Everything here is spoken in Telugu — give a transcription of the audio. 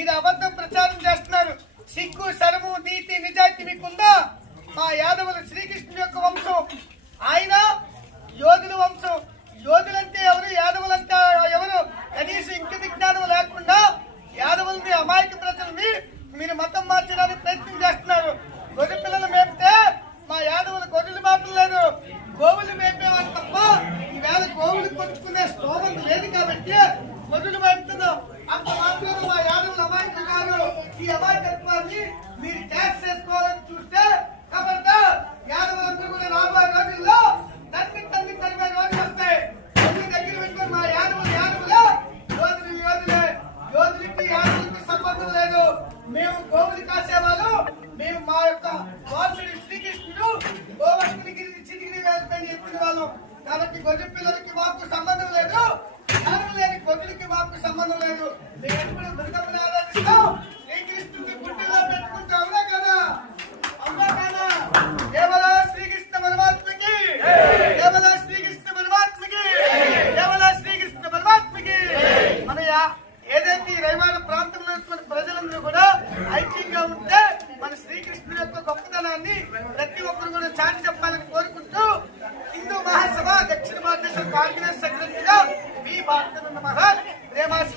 మీరు అబద్ధం ప్రచారం చేస్తున్నారు. సిగ్గు శరము నీతి నిజాయితీ మీకుందా? మా యాదవులు శ్రీకృష్ణుని యొక్క వంశం, ఆయన యోధుల వంశం. యోధులంటే ఎవరు, యాదవులంటే ఎవరు? కనీసం ఇంక విజ్ఞానం లేకుండా యాదవుల్ని అమాయక ప్రజల్ని మీరు మతం మార్చడానికి ప్రయత్నం చేస్తున్నారు. గొర్రె పిల్లలు మేపితే మా యాదవులు గొర్రెలు మాపలేదు, గోవులు మేపేవారు తప్ప ఈవేళ గోవులు కొట్టుకునే స్తోమం లేదు కాబట్టి గొర్రెలు మేపుతున్నాం. అంత మాత్రం మా యాదవులు అమాయకులు కాదు. ఈ అమాయకత్వాన్ని మీరు ట్యాక్స్ చేసుకోవాలని చూస్తే కాబట్టి యాదవులందరూ కూడా రాబోయే రోజుల్లో తల్లి తరిమే రోజులు వస్తాయి. దగ్గర పెట్టుకొని మా యాదవులు యోధులు యోధులే. యోధులకి యాదవులకి సంబంధం లేదు. మేము గోవులు కాసేవాళ్ళు. మేము మా యొక్క వారసుడు శ్రీకృష్ణుడు గోవర్ధుని గిరి చిటికిని వేలపైన ఎత్తిన వాళ్ళం కాబట్టి గొర్రె పిల్లలకి మాకు సంబంధం లేదు. యాదవులు లేని గొర్రెలకి మాకు సంబంధం లేదు. మేము ఎప్పుడు దుర్గమ్మని ఆరాధిస్తాం, శ్రీకృష్ణుని గుడ్డిలో పెట్టుకుంటాం. అవునా కదా? అవునా కదా? కేవల శ్రీకృష్ణ పరమాత్మకి, కేవల శ్రీకృష్ణ పరమాత్మకి, కేవల శ్రీకృష్ణ పరమాత్మకి. మన ఏదైతే ఈ రైవాడ ప్రాంతంలో ప్రజలందరూ కూడా ఐక్యంగా ఉంటే మన శ్రీకృష్ణుడి యొక్క గొప్పతనాన్ని ప్రతి ఒక్కరు కూడా చాటి చెప్పాలని కోరుకుంటూ హిందూ మహాసభ దక్షిణ భారతదేశం కాంగ్రెస్ సెక్రటరీగా మీ భారత ప్రేమాశ